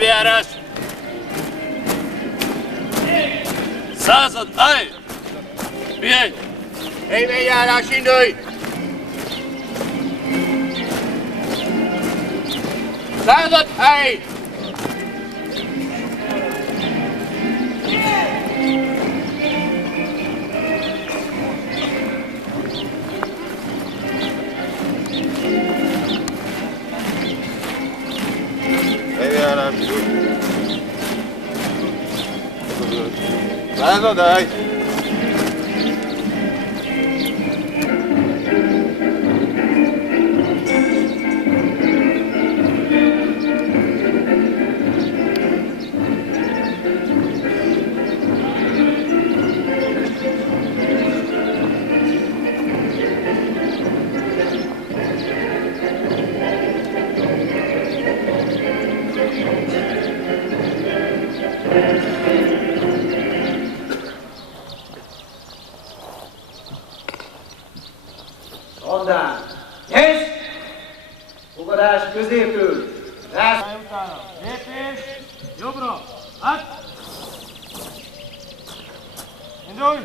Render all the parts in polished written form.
Időbejárás! Század, állj! Pihenj! Helybenjárás, indulj! Század, állj! Helybenjárás, indulj! Század, állj! Andán! Nyersz! Fogadás középről! Rász! Utána! Lépés! Jobbra! Át! Indulj!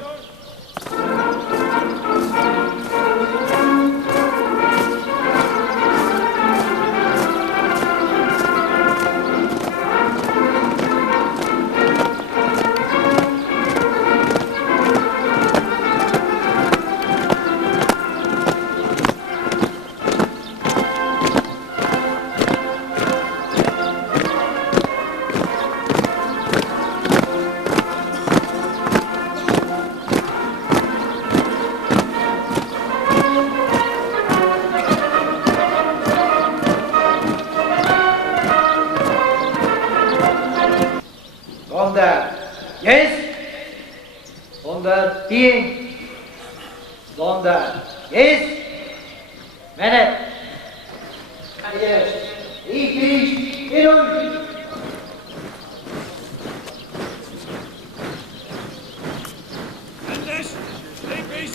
Andán! Nyersz! Andán, tiéd! Andán! Nyersz! Menet! Egyes! Így! Indulj! Rendes! Lépés!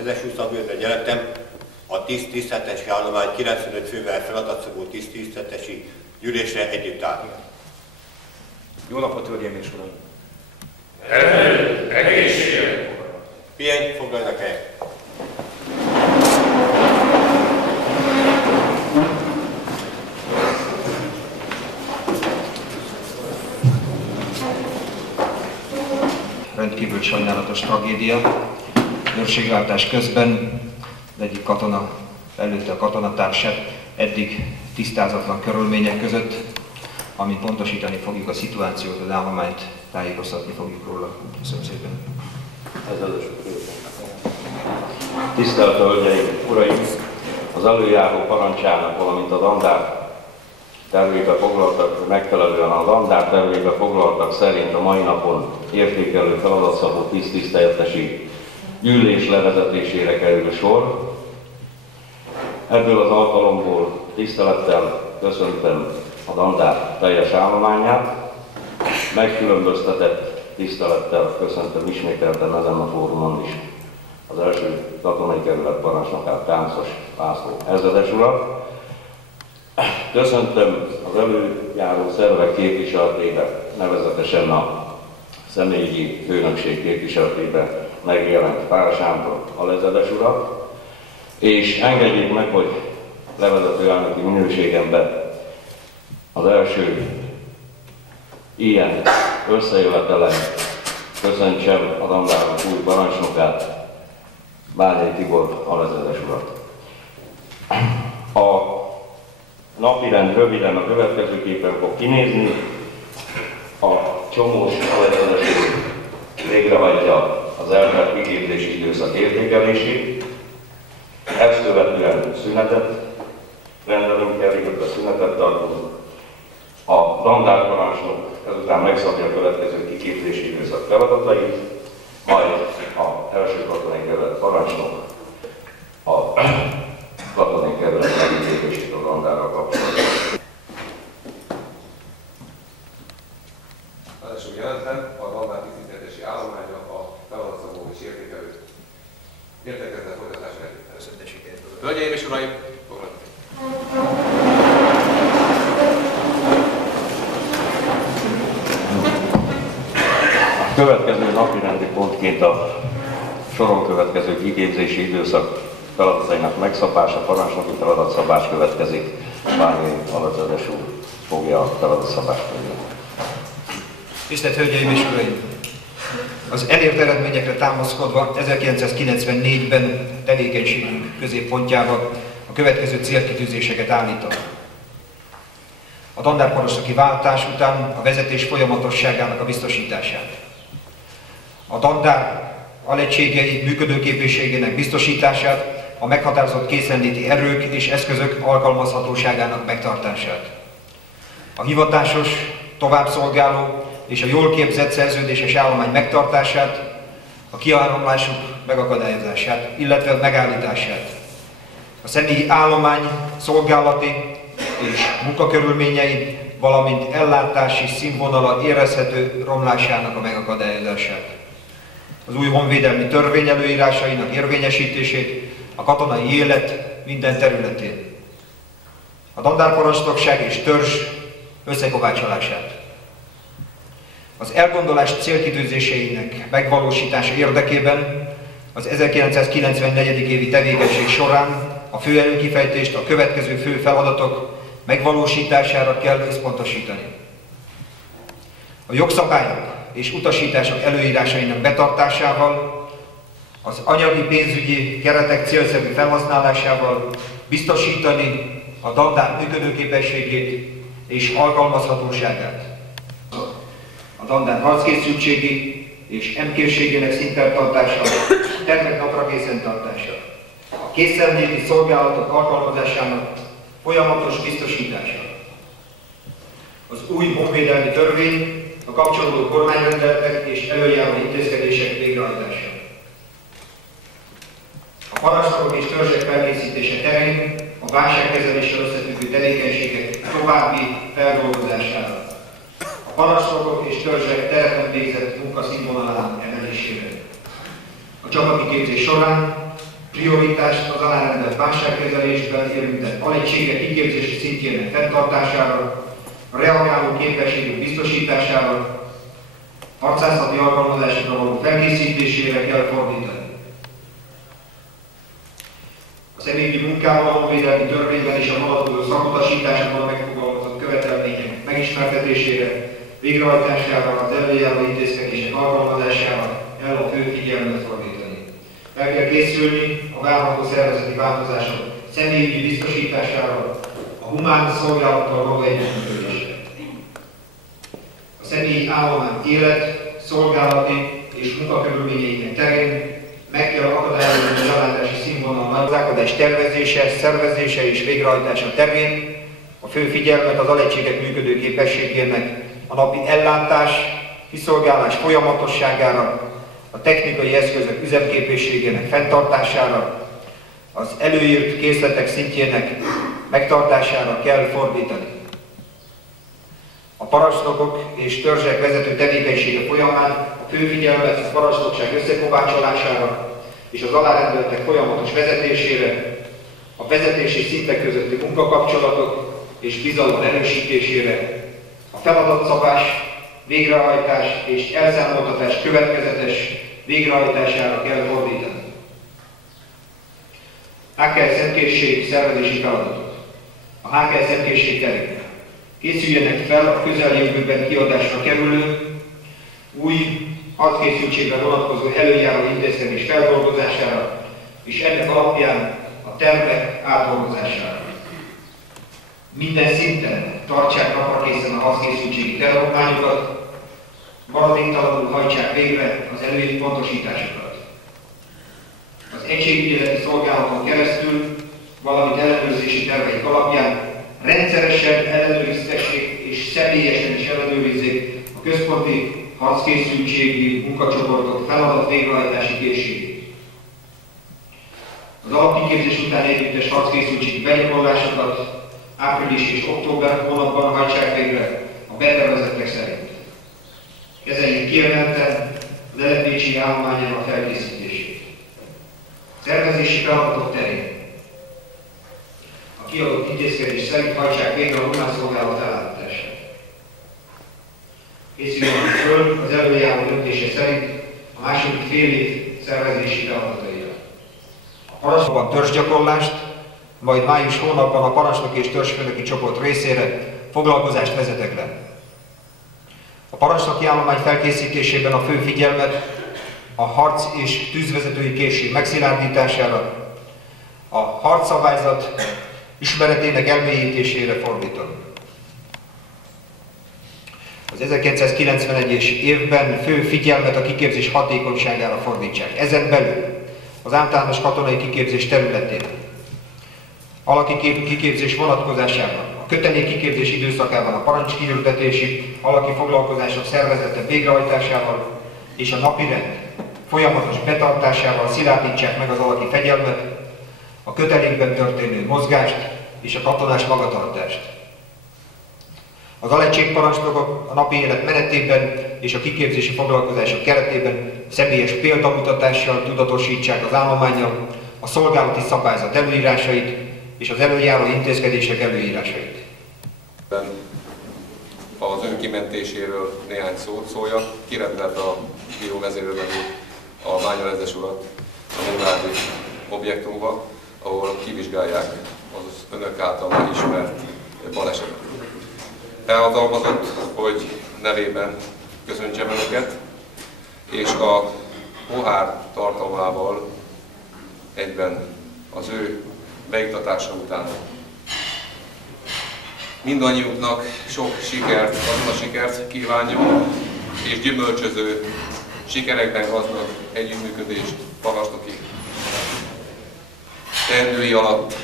Ezesúly szabőrben jelentem a 10-17-es állomány 95 fővel feladatszagú 10-17-esi gyűlésre együtt áll. Jó napot, hölgyeim és uraim! Egészségre! Pihenj, foglaljanak helyet! Rendkívül sajnálatos tragédia. Őrségváltás közben az egyik katona előtte a katonatársát, eddig tisztázatlan körülmények között, amint pontosítani fogjuk a szituációt, az állományt tájékoztatni fogjuk róla. Köszönöm szépen. Tisztelt Hölgyeim, Uraim! Az előjáró parancsának, valamint a dandár tervébe foglaltak, megfelelően a dandár tervébe foglaltak szerint a mai napon értékelő feladatszabó 10-17-esi gyűlés levezetésére kerül sor. Ebből az alkalomból tisztelettel köszöntöm a dandár teljes állományát, megkülönböztetett tisztelettel köszöntöm ismételten ezen a fórumon is az első katonai kerület parancsnokát, Táncos László ezredes urat. Köszöntöm az előjáró szervek képviseletében, nevezetesen a személyi főnökség képviseletében megjelent Pál Sándor alezredes urat, és engedjék meg, hogy levezető elnöki minőségemben az első ilyen összejövetelen köszöntsem a dandárok új parancsnokát, Bányai Tibor alezredes urat. A napirend röviden a következőképpen fog kinézni. A Csomós alezredes úr végrehajtja az eltelt kiképzési időszak értékelését, ezt követően szünetet rendelünk el, illetve szünetet tartunk. A dandárparancsnok ezután megszabja a következő kiképzési időszak feladatait, majd a első katonai kerület parancsnok a katonai kerület megítélését a dandárral kapcsolatban. Ráadásul jelentem a dandár tisztíttetési állománya a feladatszabó és értékelő értekezlet folytatás feltétele. Hölgyeim és uraim, foglalkozunk! A következő napirendi pontként a soron következő kiképzési időszak feladatainak megszabása, parancsnoki feladatszabás következik. Bármi alapvetés úr fogja a feladatszabást mondani. Tisztelt Hölgyeim és Uraim! Az elért eredményekre támaszkodva 1994-ben tevékenységünk középpontjába a következő célkitűzéseket állítom. A dandárparancsnoki váltás után a vezetés folyamatosságának a biztosítását. A dandár alegységei működőképességének biztosítását, a meghatározott készenléti erők és eszközök alkalmazhatóságának megtartását. A hivatásos, továbbszolgáló és a jól képzett szerződéses állomány megtartását, a kiáramlásuk megakadályozását, illetve megállítását. A személyi állomány szolgálati és munkakörülményei, valamint ellátási színvonala érezhető romlásának a megakadályozását. Az új honvédelmi törvény előírásainak érvényesítését a katonai élet minden területén. A dandárparancsnokság és törzs összekovácsolását. Az elgondolás célkitűzéseinek megvalósítása érdekében az 1994. évi tevékenység során a főerőkifejtést a következő fő feladatok megvalósítására kell összpontosítani. A jogszabályok és utasítások előírásainak betartásával, az anyagi pénzügyi keretek célszerű felhasználásával biztosítani a dandár működőképességét és alkalmazhatóságát. A dandár harckészültségi és M-készségének szinten tartása, tervek napra készen tartása, a készenléti szolgálatok alkalmazásának folyamatos biztosítása, az új honvédelmi törvény, a kapcsolódó kormányrendeletek és előjáró intézkedések végrehajtása. A parancsnokok és törzsek felkészítése terén a válságkezeléssel összefüggő tevékenységek további feldolgozására. A parancsnokok és törzsek terepen végzett munkaszínvonalának emelésére. A csapati képzés során prioritást az alárendelt válságkezelésben érintett alegységek kiképzési szintjének fenntartására, a reagáló képességük biztosítására, harcászati alkalmazásra való felkészítésére kell fordítani. A személyi munkával a honvédelmi törvényben és a vonatkozó szakutasításban megfogalmazott követelmények megismertetésére, végrehajtására, az előjáró intézkedések alkalmazására kell a fő figyelmet fordítani. El kell készülni a várható szervezeti változások személyi biztosítására, a humán szolgálattal való együttműködésre. A személyi állomány élet, szolgálati és munkakörülményeinek terén meg kell akadályozni az ellátási színvonal nagyzálkodás tervezése, szervezése és végrehajtása terén a fő figyelmet az alegységek működő képességének, a napi ellátás, kiszolgálás folyamatosságára, a technikai eszközök üzemképességének fenntartására, az előírt készletek szintjének megtartására kell fordítani. A parancsnokok és törzsek vezető tevékenysége folyamán a fő figyelmet a parancsnokság összekovácsolására és az alárendeltek folyamatos vezetésére, a vezetési szintek közötti munkakapcsolatok és bizalom erősítésére, a feladatszabás, végrehajtás és elszámoltatás következetes végrehajtására kell fordítani. HKS szemkészség szervezési feladatok. A HKS szemkészség terén készüljenek fel a közeljövőben kiadásra kerülő, új harckészültségre vonatkozó előjáró intézkedés feldolgozására és ennek alapján a tervek átdolgozására. Minden szinten tartsák napra készen a harckészültségi tervokmányokat, maradéktalanul hajtsák végre az előírt pontosításokat. Az egységügyeleti szolgálaton keresztül, valamint ellenőrzési terveik alapján rendszeresen ellenőriztessék és és személyesen is ellenőrizzék a központi harckészültségi munkacsoportok feladat végrehajtási készségét. Az alapkiképzés után együttes harckészültségi begyakorlásokat április és október hónapban hajtsák végre a betervezettek szerint. Kezeljük kiemelten az LFBC állományának felkészítését. Szervezési feladatok terén a kiadott intézkedés szerint hajtsák végre a humánszolgálat ellátását. Készüljön föl az előjáró döntése szerint a második fél év szervezési feladataira. A parancsnokban törzsgyakorlást, majd május hónapban a parancsnoki és törzsfőnöki csoport részére foglalkozást vezetek le. A parancsnoki állomány felkészítésében a fő figyelmet a harc és tűzvezetői készség megszilárdítására, a harcszabályzat ismeretének elmélyítésére fordítom. Az 1991-es évben fő figyelmet a kiképzés hatékonyságára fordítsák. Ezen belül az általános katonai kiképzés területén, alaki kiképzés vonatkozásában, a kötelék kiképzés időszakában a parancskihirdetési alaki foglalkozások szervezettebb végrehajtásával és a napirend folyamatos betartásával szilárdítsák meg az alaki fegyelmet, a kötelékben történő mozgást és a katonás magatartást. Az alegységparancsnokok a napi élet menetében és a kiképzési foglalkozások keretében személyes példamutatással tudatosítsák az állománnyal a szolgálati szabályzat előírásait és az előjáró intézkedések előírásait. Az önkimentéséről néhány szót szóljak. Kirendelt a bíró vezérőrvező a Bányarezes urat a Nógrádi objektumba, ahol kivizsgálják az önök által már ismert balesetet. Elhatalmazott, hogy nevében köszöntsem önöket, és a pohár tartalmával egyben az ő beiktatása után mindannyiunknak sok sikert, sikert kívánjon, és gyümölcsöző sikerekben gazdag együttműködést parancsnoki teendői alatt.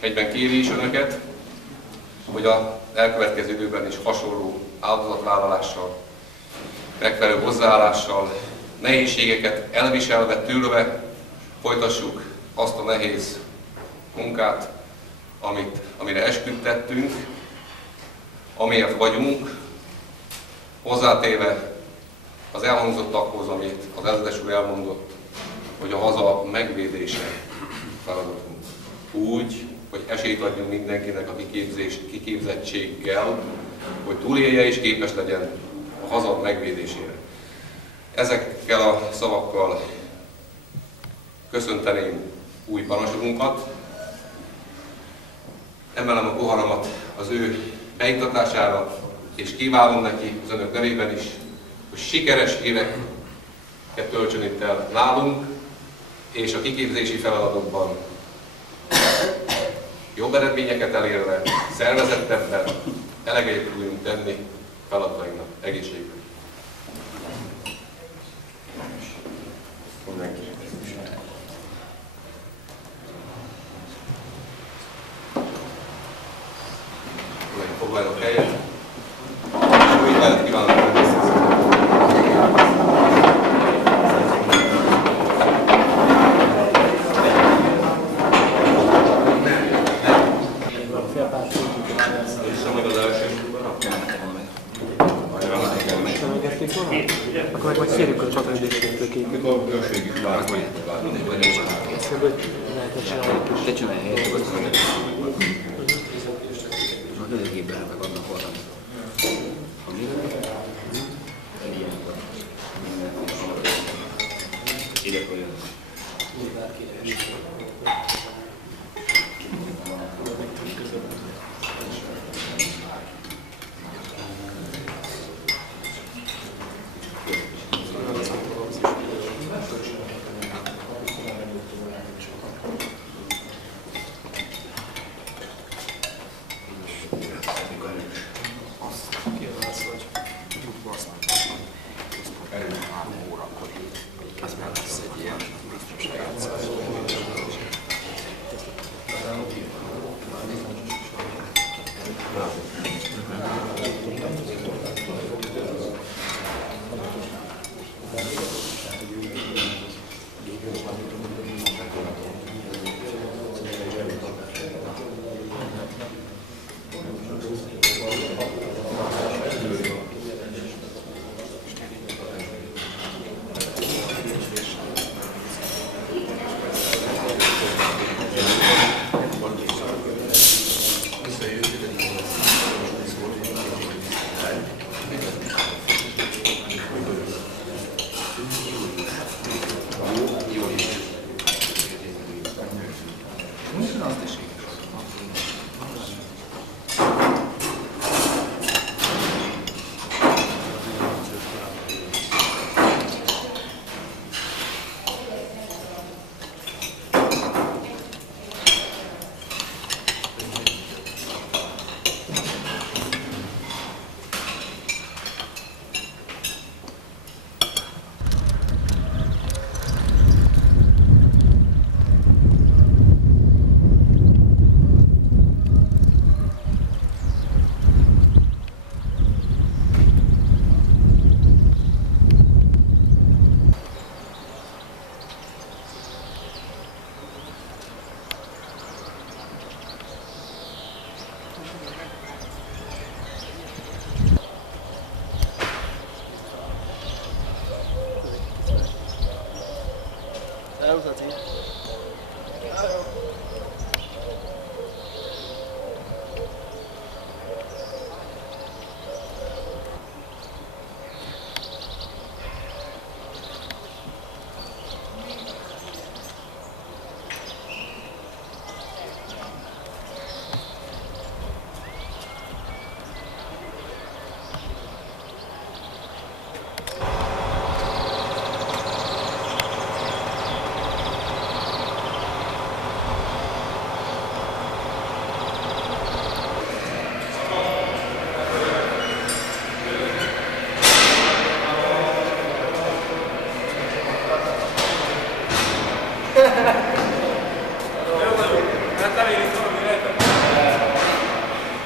Egyben kéri is önöket, hogy az elkövetkező időben is hasonló áldozatvállalással, megfelelő hozzáállással, nehézségeket elviselve, tűrve folytassuk azt a nehéz munkát, amire esküdtettünk, amiért vagyunk, hozzátéve az elhangzottakhoz, amit az ezredes úr elmondott, hogy a haza megvédése feladatunk. Úgy, hogy esélyt adjunk mindenkinek a kiképzettséggel, hogy túlélje és képes legyen a haza megvédésére. Ezekkel a szavakkal köszönteném új parancsnokunkat, emelem a poharamat az ő beiktatására, és kívánom neki az önök nevében is, hogy sikeres éveket töltsön itt el nálunk, és a kiképzési feladatokban jobb eredményeket elérve, szervezettebben eleget tudjunk tenni feladatainknak. Egészségben. Foglaljanak helyet. Jó étvágyat kívánok! Akkor meg majd kérjük a csataidőségtől ki. Mikor bőség is várunk. Eszembe lehetne csinálni egy kis... Te csinálj helyet, hogy a növényében meg adnak valamit. Ide folyam.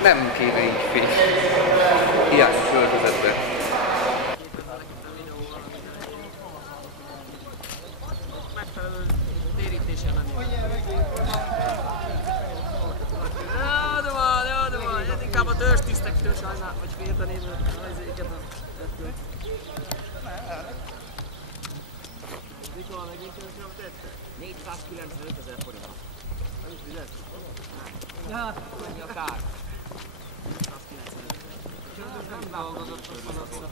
Nem kéne így hiányos öltözetbe. Megfelelő térítésen nem jó. Jó, de van. Ez inkább a törstisztektől sajnál, vagy félteném ezeket a tettől. Mikor megint törzsöm tette? 495 000 forint. Nem is fizet? Ja, mennyi a kár? 495 000. Nem dolgozott a falatszak.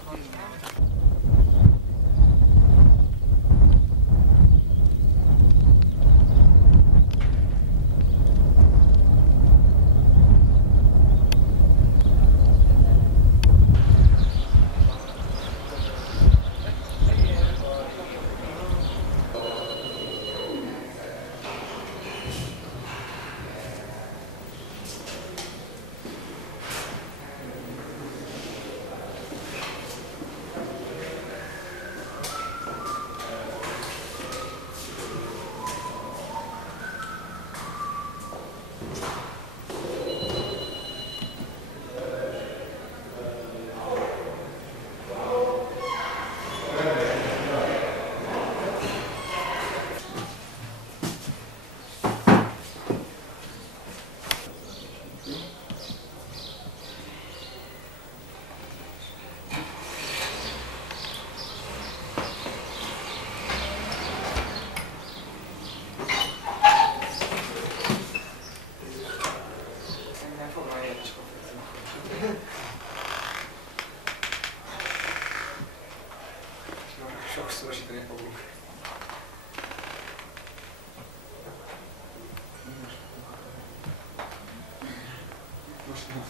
Sokszorosítani fogunk. Most nem